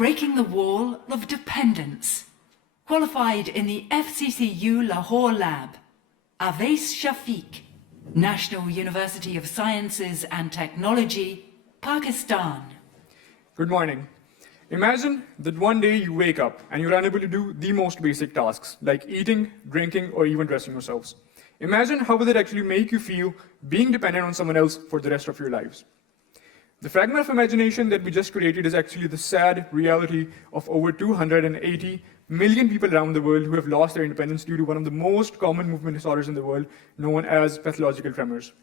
breaking the wall of dependence. Qualified in the FCCU Lahore lab, Awais Shafique, National University of Sciences and Technology, Pakistan. Good morning. Imagine that one day you wake up and you're unable to do the most basic tasks, like eating, drinking, or even dressing yourselves. Imagine how will it actually make you feel being dependent on someone else for the rest of your lives. The fragment of imagination that we just created is actually the sad reality of over 280 million people around the world who have lost their independence due to one of the most common movement disorders in the world, known as pathological tremors.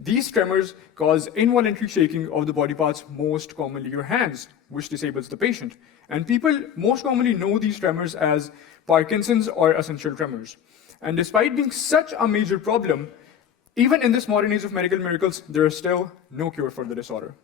These tremors cause involuntary shaking of the body parts, most commonly your hands, which disables the patient. And people most commonly know these tremors as Parkinson's or essential tremors. And despite being such a major problem, even in this modern age of medical miracles, there is still no cure for the disorder.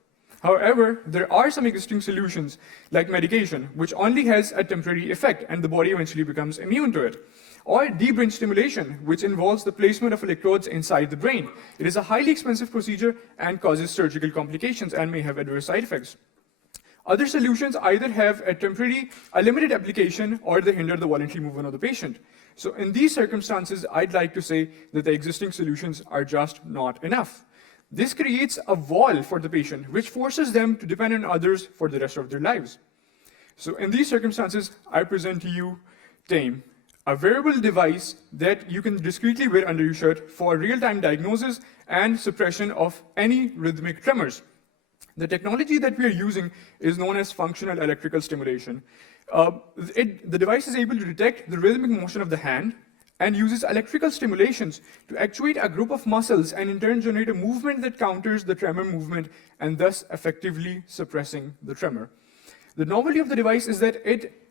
However, there are some existing solutions, like medication, which only has a temporary effect and the body eventually becomes immune to it. Or deep brain stimulation, which involves the placement of electrodes inside the brain. It is a highly expensive procedure and causes surgical complications and may have adverse side effects. Other solutions either have a limited application, or they hinder the voluntary movement of the patient. So in these circumstances, I'd like to say that the existing solutions are just not enough. This creates a wall for the patient, which forces them to depend on others for the rest of their lives. So in these circumstances, I present to you TAME, a wearable device that you can discreetly wear under your shirt for real-time diagnosis and suppression of any rhythmic tremors. The technology that we are using is known as functional electrical stimulation. The device is able to detect the rhythmic motion of the hand and uses electrical stimulations to actuate a group of muscles and in turn generate a movement that counters the tremor movement and thus effectively suppressing the tremor. The novelty of the device is that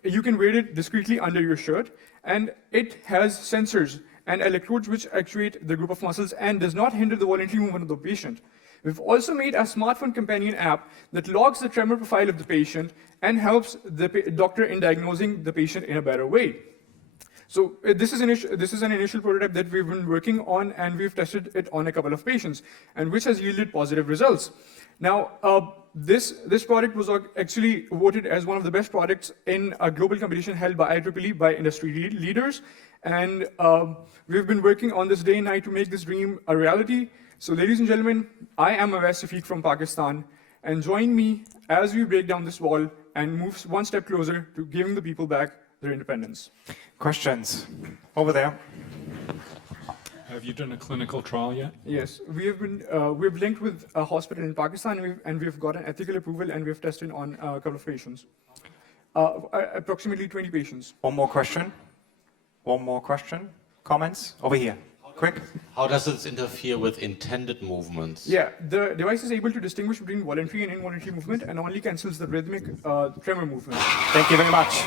you can wear it discreetly under your shirt, and it has sensors and electrodes which actuate the group of muscles and does not hinder the voluntary movement of the patient. We've also made a smartphone companion app that logs the tremor profile of the patient and helps the doctor in diagnosing the patient in a better way. So this is an initial prototype that we've been working on, and we've tested it on a couple of patients, and which has yielded positive results. Now, this product was actually voted as one of the best products in a global competition held by IEEE by industry leaders, and we've been working on this day and night to make this dream a reality. So ladies and gentlemen, I am Awais Shafique from Pakistan, and join me as we break down this wall and move one step closer to giving the people back their independence. Questions? Over there. Have you done a clinical trial yet? Yes, we've linked with a hospital in Pakistan, and we've got an ethical approval, and we've tested on a couple of patients. Approximately 20 patients. One more question? One more question? Comments? Over here. Quick. How does this interfere with intended movements? Yeah, the device is able to distinguish between voluntary and involuntary movement and only cancels the rhythmic tremor movement. Thank you very much.